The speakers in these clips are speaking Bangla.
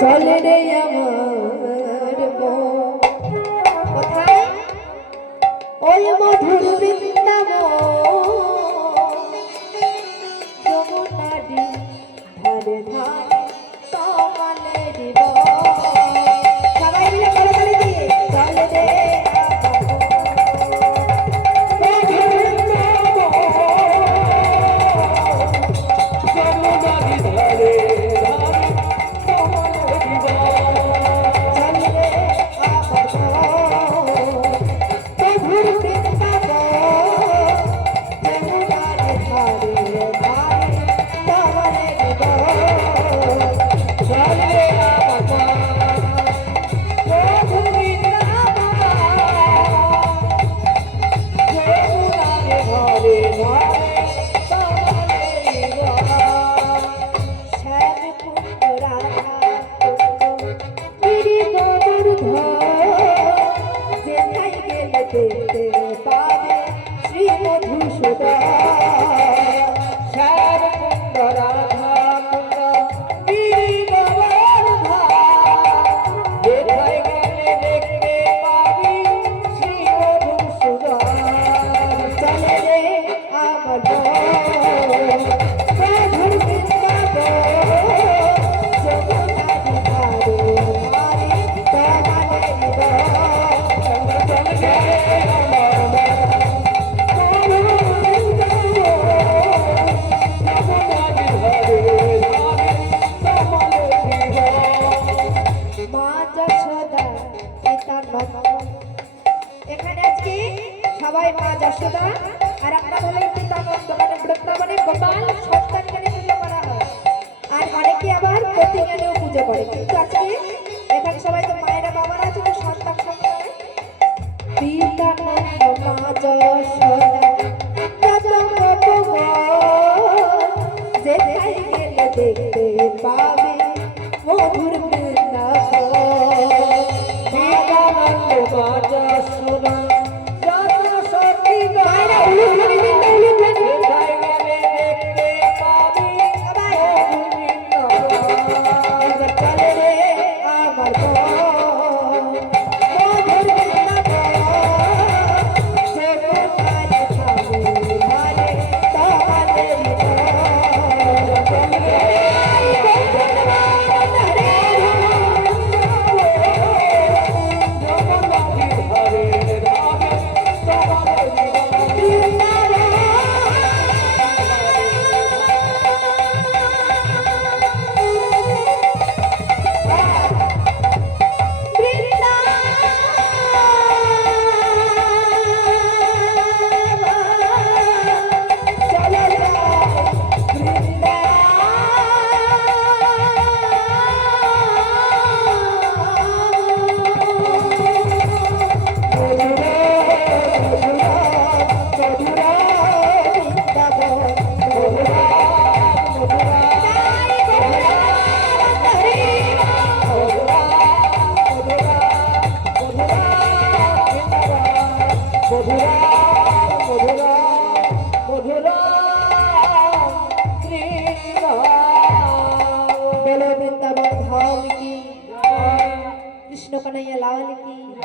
চলে রে আমার কোথায় ওই মধুর বৃন্দাবন যমুনারি ধারে ধারে তমালে দিব সবাই মিলে করে করে দিয়ে চলে রে এখানে আজকে সবাই মা যশোদা আর একটা হলো পিতানন্দ মানে বৃন্দাবনে গোপাল সন্তানকে পুজো করা হয় আর অনেকে আবার প্রতিজ্ঞানেও পুজো করে কিন্তু আজকে এখানে সবাই তো মায়েরা বাবারা আছে তো সন্তান সন্তান পিতানন্দ মা যশোদা যেথায় গেলে দেখতে পাবে মধুর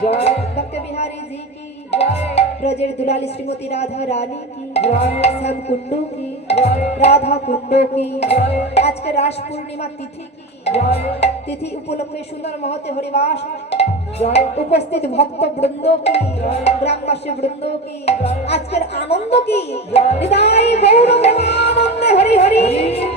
भक्त बिहारी जी की ब्रजेर दुलाली श्रीमती राधा रानी की श्याम कुंडू की राधा कुंडू की आज के रास पूर्णिमा तिथि की तिथि उपलक्षे सुंदर महते हरिवास उपस्थित भक्त वृंदों की ग्रामवासी वृंदों की आज के आनंद की हृदय गौर प्रेमानंद हरि हरि।